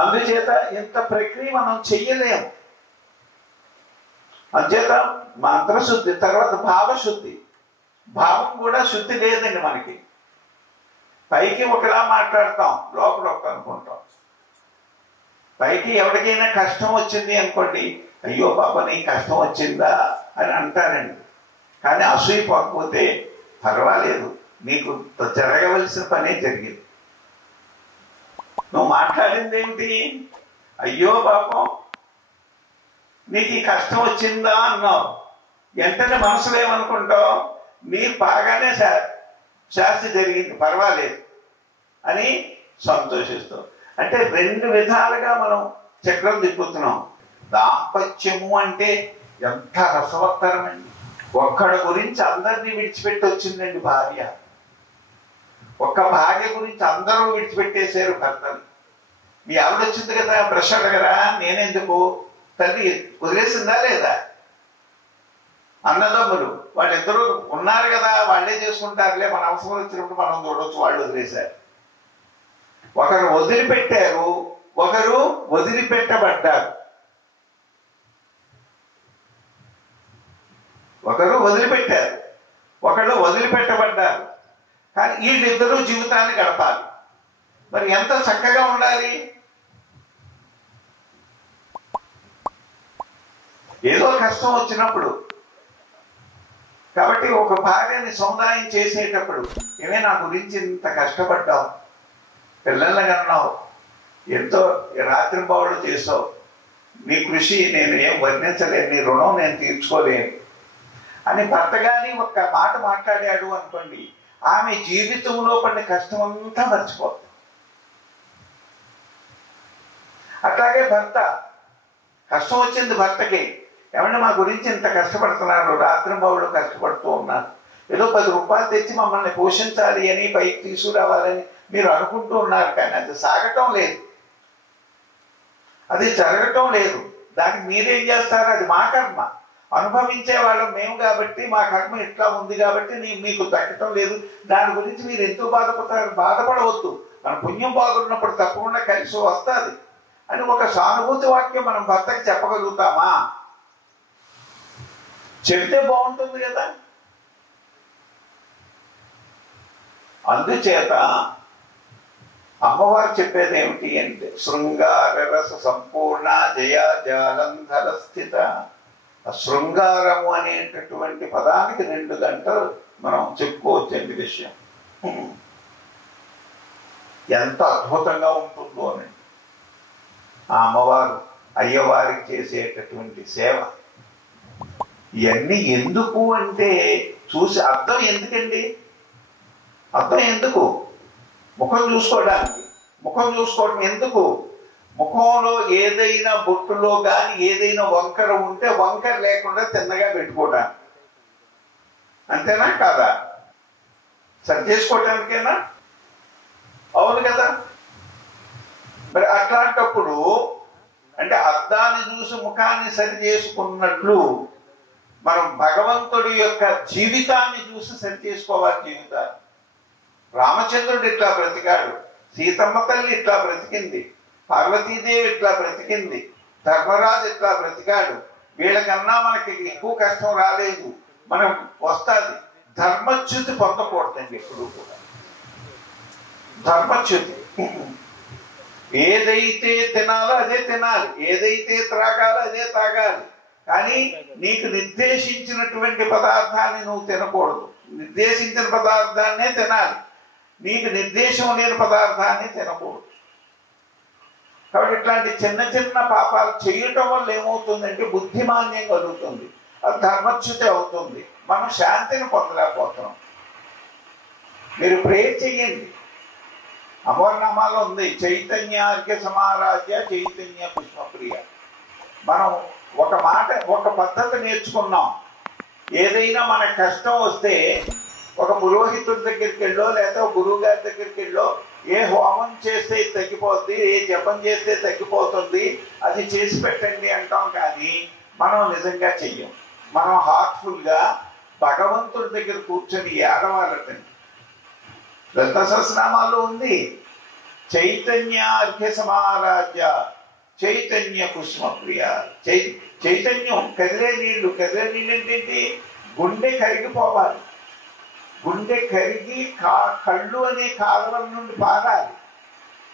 అందుచేత ఇంత ప్రక్రియ మనం చెయ్యలేము. అందుచేత మంత్రశుద్ధి, తర్వాత భావశుద్ధి. భావం కూడా శుద్ధి లేదండి మనకి. పైకి ఒకలా మాట్లాడతాం, లోపల ఒక అనుకుంటాం. పైకి ఎవరికైనా కష్టం వచ్చింది అనుకోండి, అయ్యో పాప నీ కష్టం వచ్చిందా అని అంటారండి. కానీ అసూయ పోకపోతే పర్వాలేదు, నీకు జరగవలసిన పనే జరిగింది. నువ్వు మాట్లాడింది ఏమిటి? అయ్యో పాపం నీకు ఈ కష్టం వచ్చిందా అన్నావు. వెంటనే మనసులో ఏమనుకుంటావు? నీ బాగానే శాస్తి జరిగింది, పర్వాలేదు అని సంతోషిస్తావు. అంటే 2 విధాలుగా మనం చక్రం తిప్పుతున్నాం. దాంపత్యము అంటే ఎంత రసవత్తరమండి. ఒక్కడి గురించి అందరినీ విడిచిపెట్టి వచ్చిందండి భార్య. ఒక్క భార్య గురించి అందరూ విడిచిపెట్టేశారు భర్తని. మీ ఆవిడ వచ్చింది కదా, బ్రష్ అడగరా, నేనెందుకు? తల్లి వదిలేసిందా లేదా? అన్నదమ్ములు వాళ్ళిద్దరూ ఉన్నారు కదా, వాళ్ళే చేసుకుంటారులే, మన అవసరం వచ్చినప్పుడు మనం చూడవచ్చు. వాళ్ళు వదిలేశారు. ఒకరు వదిలిపెట్టారు, ఒకరు వదిలిపెట్టబడ్డారు. ఒకరు వదిలిపెట్టారు, ఒకళ్ళు వదిలిపెట్టబడ్డారు. కానీ వీళ్ళిద్దరూ జీవితాన్ని గడపాలి. మరి ఎంత చక్కగా ఉండాలి. ఏదో కష్టం వచ్చినప్పుడు, కాబట్టి ఒక భార్యని సముదాయం చేసేటప్పుడు, ఏమే నా గురించి ఇంత కష్టపడ్డావు, పిల్లల్ని కన్నావు, ఎంతో రాత్రింబవళ్ళు చేసావు, నీ కృషి నేను ఏం వర్ణించలేను, నీ రుణం నేను తీర్చుకోలేను అని భర్త గాని ఒక్క మాట మాట్లాడాడు అనుకోండి, ఆమె జీవితంలో పడిన కష్టం అంతా మర్చిపోతుంది. అట్లాగే భర్త, కష్టం వచ్చింది భర్తకి, ఏమంటే మా గురించి ఇంత కష్టపడుతున్నారు, రాత్రింబవళ్ళు కష్టపడుతూ ఉన్నారు, ఏదో 10 రూపాయలు తెచ్చి మమ్మల్ని పోషించాలి అని, పైకి తీసుకురావాలని మీరు అనుకుంటూ ఉన్నారు. కానీ అది సాగటం లేదు, అది జరగటం లేదు. దానికి మీరేం చేస్తారు? అది మా కర్మ. అనుభవించే వాళ్ళం మేము కాబట్టి, మా కర్మ ఇట్లా ఉంది కాబట్టి మీకు దక్కటం లేదు, దాని గురించి మీరు ఎంతో బాధపడవద్దు, మన పుణ్యం బాగున్నప్పుడు తప్పకుండా కలిసి వస్తుంది అని ఒక సానుభూతి వాక్యం మనం భర్తకి చెప్పగలుగుతామా? చెప్తే బాగుంటుంది కదా. అందుచేత అమ్మవారు చెప్పేది ఏమిటి అంటే, శృంగార రస సంపూర్ణ జయ జాలంధర స్థిత. శృంగారము అనేటటువంటి పదానికి 2 గంటలు మనం చెప్పుకోవచ్చండి విషయం. ఎంత అద్భుతంగా ఉంటుందో అని ఆ అమ్మవారు అయ్యవారికి చేసేటటువంటి సేవ. ఇవన్నీ ఎందుకు అంటే చూసి అర్థం ఎందుకండి, అర్థం ఎందుకు? ముఖం చూసుకోవడానికి. ముఖం చూసుకోవడం ఎందుకు? ముఖంలో ఏదైనా బొట్టులో కానీ ఏదైనా వంకర ఉంటే వంకర లేకుండా తిన్నగా పెట్టుకోవడానికి, అంతేనా కాదా? సరి చేసుకోవటానికేనా? అవును కదా. మరి అట్లాంటప్పుడు అంటే అద్దాన్ని చూసి ముఖాన్ని సరి చేసుకున్నట్లు మనం భగవంతుడి యొక్క జీవితాన్ని చూసి సరి చేసుకోవాలి జీవితాన్ని. రామచంద్రుడు ఇట్లా బ్రతికాడు, సీతమ్మ తల్లి ఇట్లా బ్రతికింది, పార్వతీదేవి ఇట్లా బ్రతికింది, ధర్మరాజు ఇట్లా బ్రతికాడు. వీళ్ళకన్నా మనకి ఎక్కువ కష్టం రాలేదు, మనం వస్తుంది. ధర్మచ్యుతి పొందకూడదండి ఎప్పుడు కూడా. ధర్మచ్యుతి, ఏదైతే తినాలో అదే తినాలి, ఏదైతే త్రాగాలో అదే తాగాలి. కానీ నీకు నిర్దేశించినటువంటి పదార్థాన్ని నువ్వు తినకూడదు, నిర్దేశించిన పదార్థాన్నే తినాలి, నీకు నిర్దేశం లేని పదార్థాన్ని తినకూడదు. కాబట్టి ఇట్లాంటి చిన్న చిన్న పాపాలు చేయటం వల్ల ఏమవుతుందంటే బుద్ధిమాన్యం కలుగుతుంది, అది ధర్మచ్యుతి అవుతుంది, మనం శాంతిని పొందలేకపోతున్నాం. మీరు ప్రేయర్ చెయ్యండి. అమరనామాలో ఉంది చైతన్యార్ఘ్య సమారాధ్య చైతన్య పుష్పప్రియ. మనం ఒక మాట ఒక పద్ధతి నేర్చుకున్నాం. ఏదైనా మన కష్టం వస్తే ఒక పురోహితుడి దగ్గరికి వెళ్ళో లేదా గురువు గారి దగ్గరికి వెళ్ళో ఏ హోమం చేస్తే తగ్గిపోద్ది, ఏ జపం చేస్తే తగ్గిపోతుంది, అది చేసి పెట్టండి అంటాం. కానీ మనం నిజంగా చెయ్యం. మనం హార్ట్ఫుల్గా భగవంతుడి దగ్గర కూర్చొని ఏడవాలటండి. లలిత సహస్రనామాల్లో ఉంది చైతన్యార్ఘ్య సమారాధ్య చైతన్య పుష్పప్రియ. చైతన్యం కదిలే నీళ్లు. కదిలే నీళ్ళు ఏంటంటే గుండె కరిగిపోవాలి, గుండె కరిగి కళ్ళు అనే కాలువల నుండి పారాలి.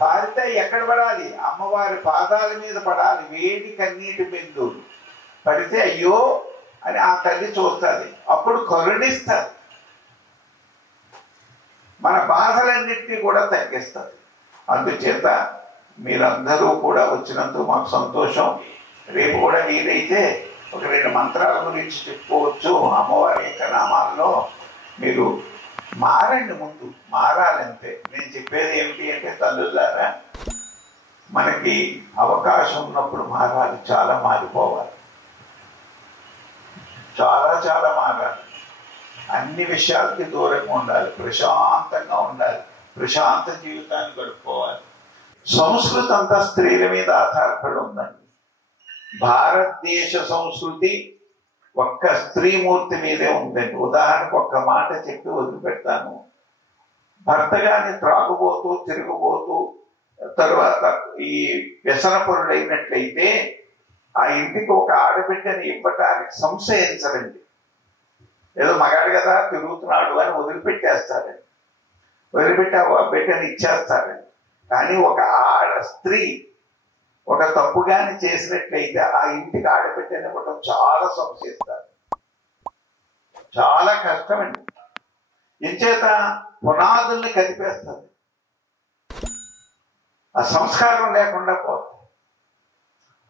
పారితే ఎక్కడ పడాలి? అమ్మవారి పాదాల మీద పడాలి. వేడి కన్నీటి బిందువులు పడితే అయ్యో అని ఆ తల్లి చూస్తుంది, అప్పుడు కరుణిస్తుంది, మన బాధలన్నింటినీ కూడా తగ్గిస్తుంది. అందుచేత మీరందరూ కూడా వచ్చినందుకు మాకు సంతోషం. రేపు కూడా వీలైతే ఒక 2 మంత్రాల గురించి చెప్పుకోవచ్చు. అమ్మవారి యొక్క నామాల్లో మీరు మారండి, ముందు మారాలంతే. నేను చెప్పేది ఏమిటి అంటే తల్లులారా, మనకి అవకాశం ఉన్నప్పుడు మారాలి, చాలా మారిపోవాలి, చాలా చాలా మారాలి. అన్ని విషయాలకి దూరంగా ఉండాలి, ప్రశాంతంగా ఉండాలి, ప్రశాంత జీవితాన్ని గడుపుకోవాలి. సంస్కృతి అంతా స్త్రీల మీద ఆధారపడి ఉందండి. భారతదేశ సంస్కృతి ఒక్క స్త్రీమూర్తి మీదే ఉందండి. ఉదాహరణకు ఒక్క మాట చెప్పి వదిలిపెడతాను. భర్త గాని త్రాగుబోతూ తిరుగుబోతూ తరువాత ఈ వ్యసనపరుడైనట్లయితే ఆ ఇంటికి ఒక ఆడబిడ్డని ఇవ్వటానికి సంశయించరండి. ఏదో మగాడు కదా తిరుగుతున్నాడు అని వదిలిపెట్టేస్తారండి, వదిలిపెట్టి ఆ బిడ్డని ఇచ్చేస్తారండి. కానీ ఒక స్త్రీ ఒక తప్పుగాని చేసినట్లయితే ఆ ఇంటికి ఆడబిడ్డని ఇవ్వటం చాలా సంశయిస్తారు, చాలా కష్టమండి. ఇంచేత పునాదుల్ని కదిపేస్తుంది, ఆ సంస్కారం లేకుండా పోతుంది.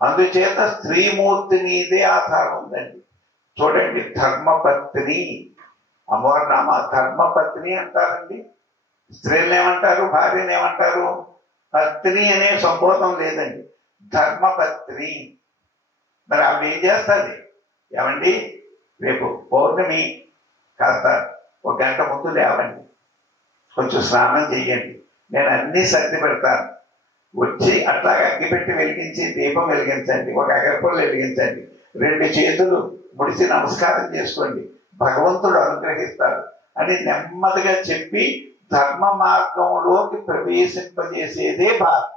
అందుచేత స్త్రీమూర్తి మీదే ఆధారం ఉందండి. చూడండి, ధర్మపత్ని అమ్మవారి నామ ధర్మపత్ని అంటారండి. స్త్రీలను ఏమంటారు? భార్యను ఏమంటారు? పత్ని అనే సంబోధం లేదండి, ధర్మపత్ని. మరి ఆవిడ ఏం చేస్తుంది? ఏమండి రేపు పౌర్ణమి, కాస్త 1 గంట ముందు లేవండి, కొంచెం స్నానం చెయ్యండి, నేను అన్నీ సర్ది పెడతాను, వచ్చి అట్లాగే అగ్గిపెట్టి వెలిగించి దీపం వెలిగించండి, ఒక అగరపుల్లు వెలిగించండి, 2 చేతులు ముడిచి నమస్కారం చేసుకోండి, భగవంతుడు అనుగ్రహిస్తాడు అని నెమ్మదిగా చెప్పి ధర్మ మార్గంలోకి ప్రవేశింపజేసేదే భారతం.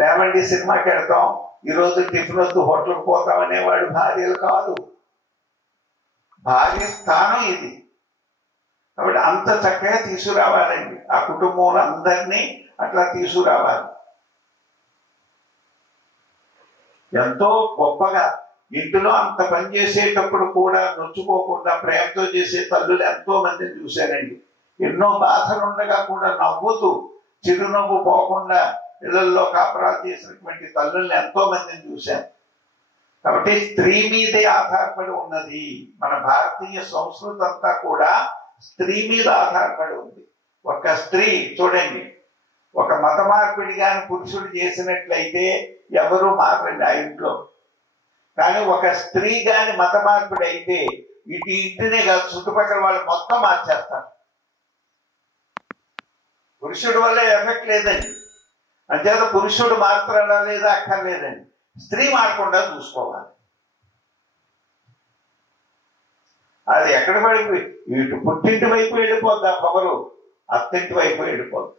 లేవండి సినిమాకి వెళ్తాం, ఈరోజు టిఫిన్ వద్దు హోటల్కి పోతామనేవాడు భార్యలు కాదు, భార్య స్థానం ఇది. కాబట్టి అంత చక్కగా తీసుకురావాలండి, ఆ కుటుంబంలో అందరినీ అట్లా తీసుకురావాలి. ఎంతో గొప్పగా ఇంటిలో అంత పని చేసేటప్పుడు కూడా నొచ్చుకోకుండా ప్రేమతో చేసే తల్లులు ఎంతో మందిని చూశానండి. ఎన్నో బాధలు ఉండగా కూడా నవ్వుతూ చిరునవ్వు పోకుండా ఇళ్లలో కాపురాలు చేసినటువంటి తల్లుల్ని ఎంతో మందిని చూశాను. కాబట్టి స్త్రీ మీదే ఆధారపడి ఉన్నది. మన భారతీయ సంస్కృతి అంతా కూడా స్త్రీ మీద ఆధారపడి ఉంది. ఒక స్త్రీ చూడండి, ఒక మత మార్పిడి కానీ పురుషుడు చేసినట్లయితే ఎవరు మారండి ఆ ఇంట్లో. కానీ ఒక స్త్రీ కానీ మత మార్పిడి అయితే ఇటు ఇంటినే కాదు చుట్టుపక్కల వాళ్ళు మొత్తం మార్చేస్తారు. పురుషుడు వల్ల ఎఫెక్ట్ లేదండి, అంచేత పురుషుడు మాత్రడా లేదా అక్కర్లేదండి, స్త్రీ మారకుండా చూసుకోవాలి. అది ఎక్కడ పడిపోయి ఇటు పుట్టింటి వైపు వెళ్ళిపోద్ది, ఆ పొగరు అత్తింటి వైపు వెళ్ళిపోద్ది,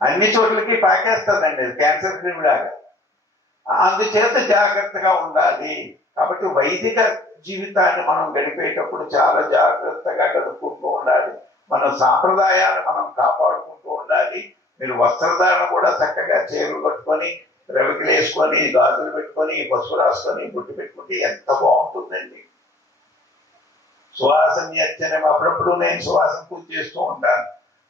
అన్ని చోట్లకి పాకేస్తుందండి అది క్యాన్సర్ క్రిమి లాగా. అందుచేత జాగ్రత్తగా ఉండాలి. కాబట్టి వైదిక జీవితాన్ని మనం గడిపేటప్పుడు చాలా జాగ్రత్తగా గడుపుకుంటూ ఉండాలి. మన సాంప్రదాయాన్ని మనం కాపాడుకుంటూ ఉండాలి. మీరు వస్త్రధారణ కూడా చక్కగా చీరలు కట్టుకొని రవికలు వేసుకొని గాజులు పెట్టుకొని పసుపు రాసుకొని బొట్టు పెట్టుకుంటే ఎంత బాగుంటుందండి. సువాసన అర్చన అప్పుడప్పుడు నేను సువాసన పూజ చేస్తూ ఉంటాను.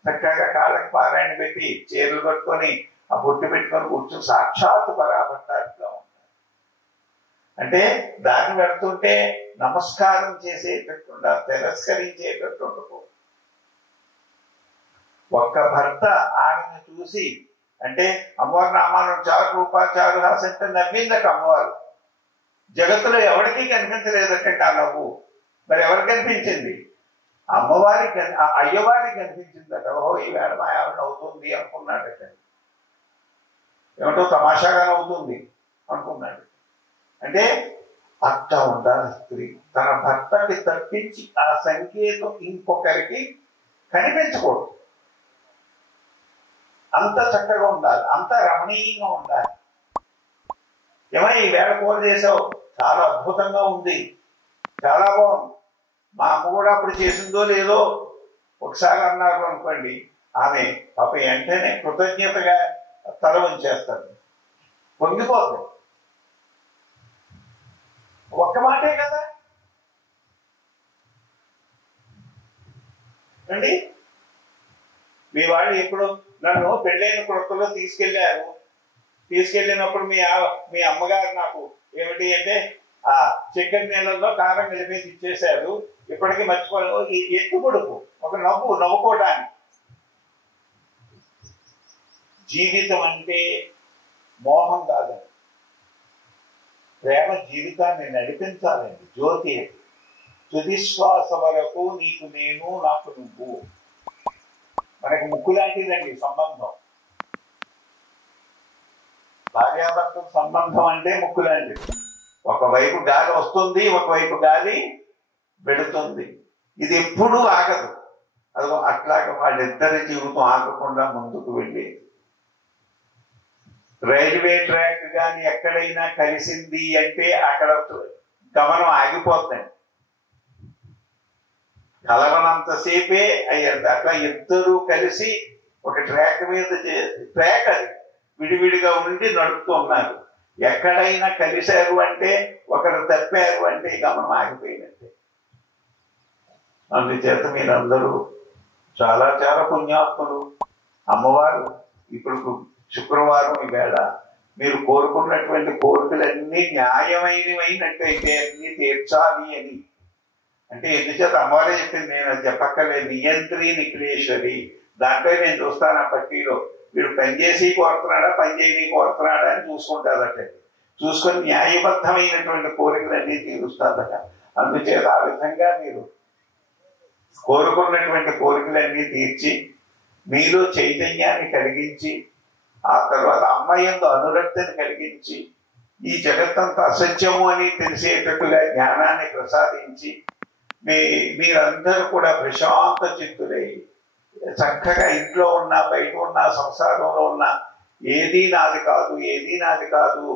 చక్కగా కాళ్ళకి పారాయణ పెట్టి చీరలు కట్టుకొని ఆ బొట్టు పెట్టుకొని కూర్చొని సాక్షాత్తు పరాభట్టాలుగా ఉంటారు. అంటే దాన్ని పెడుతుంటే నమస్కారం చేసేటట్టుండా తిరస్కరించేటట్టు ఉండకూడదు. ఒక్క భర్త ఆమెను చూసి అంటే అమ్మవారి నామాలను చారు రూపాచారు హాసంటే నవ్విందట అమ్మవారు. జగత్తులో ఎవరికీ కనిపించలేదటండి ఆ నవ్వు. మరి ఎవరికి కనిపించింది? అమ్మవారికి అయ్యవారికి కనిపించిందట. ఓహో ఈ వేళ మా ఆవిడ అవుతుంది అనుకున్నాడట. ఏమంటో తమాషాగా అవుతుంది అనుకున్నాడు. అంటే అట్లా ఉండాలి స్త్రీ. తన భర్తకి తప్పించి ఆ సంకేతం ఇంకొకరికి కనిపించకూడదు. అంత చక్కగా ఉండాలి, అంత రమణీయంగా ఉండాలి. ఏమై ఈ వేళ కూర చేసావు, చాలా అద్భుతంగా ఉంది, చాలా బాగుంది. మా అమ్మ కూడా అప్పుడు చేసిందో లేదో ఒకసారి అన్నారు అనుకోండి, ఆమె పాప వెంటనే కృతజ్ఞతగా తల వంచేస్తారు, పొంగిపోతుంది. ఒక్క మాటే కదా అండి. మీ వాళ్ళు ఇప్పుడు నన్ను పెళ్ళైన కొడుకులో తీసుకెళ్ళినప్పుడు మీ అమ్మగారు నాకు ఏమిటి అంటే ఆ చికెన్ నీళ్ళల్లో కారం కలిపేసి ఇచ్చేశారు. ఇప్పటికీ మర్చిపోయాను. ఈ ఎత్తు పొడుపు ఒక నవ్వుకోవడానికి. జీవితం అంటే మోహం కాదండి, ప్రేమ జీవితాన్ని నడిపించాలండి. జ్యోతి తుదిశ్వాస వరకు నీకు నేను నాకు నువ్వు. మనకి ముక్కు లాంటిదండి సంబంధం. భార్యాభర్తల సంబంధం అంటే ముక్కు లాంటిది. ఒకవైపు గాలి వస్తుంది, ఒకవైపు గాలి పెడుతుంది. ఇది ఎప్పుడూ ఆగదు. అదో అట్లాగే వాళ్ళిద్దరి జీవితం ఆగకుండా ముందుకు వెళ్ళేది. రైల్వే ట్రాక్ కానీ ఎక్కడైనా కలిసింది అంటే అక్కడ గమనం ఆగిపోతుంది. కలవనంతసేపే అయ్యారు. అట్లా ఇద్దరు కలిసి ఒక ట్రాక్ మీద ట్రాక్ అది విడివిడిగా ఉండి నడుపుతూ ఉన్నారు. ఎక్కడైనా కలిశారు అంటే ఒకరు తప్పారు అంటే గమనం ఆగిపోయినట్టే. అందుచేత మీరందరూ చాలా చాలా పుణ్యాత్ములు. అమ్మవారు ఇప్పుడు శుక్రవారం ఈవేళ మీరు కోరుకున్నటువంటి కోరికలన్నీ న్యాయమైనవైనట్టయితే అన్ని తీర్చాలి అని. అంటే ఎందుచేత అమ్మవారే చెప్పింది, నేను అది చెప్పక్కర్లేదు. నియంత్రి నిఖిలేశ్వరి. దాంట్లో నేను చూస్తాను ఆ పట్టీలో వీడు పనిచేసి కోరుతున్నాడా పని చేయని కోరుతున్నాడా అని చూసుకుంటారట. చూసుకొని న్యాయబద్ధమైనటువంటి కోరికలన్నీ తీరుస్తారట. అందుచేత ఆ విధంగా మీరు కోరుకున్నటువంటి కోరికలన్నీ తీర్చి మీలో చైతన్యాన్ని కలిగించి ఆ తర్వాత అమ్మాయందు అనురక్తిని కలిగించి ఈ జగత్తంతా అసత్యము అని తెలిసేటట్టుగా జ్ఞానాన్ని ప్రసాదించి మీరందరూ కూడా ప్రశాంత చిత్తులై చక్కగా ఇంట్లో ఉన్న బయట ఉన్న సంసారంలో ఉన్న ఏదీ నాది కాదు ఏదీ నాది కాదు,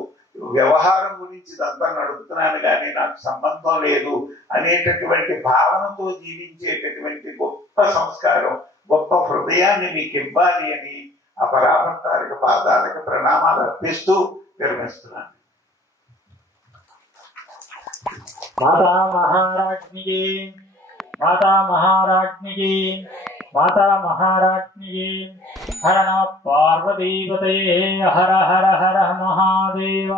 వ్యవహారం గురించి ఇదంతా నడుపుతున్నాను కానీ నాకు సంబంధం లేదు అనేటటువంటి భావనతో జీవించేటటువంటి గొప్ప సంస్కారం, గొప్ప హృదయాన్ని మీకు ఇవ్వాలి అని ఆ పరాభక్తాలకు పాదాలకు ప్రణామాలు అర్పిస్తూ విరమిస్తున్నాను. माता महाराज्ञी की, माता महाराज्ञी की, माता महाराज्ञी की। हर नमः पार्वतीपतये, हर हर हर महादेव।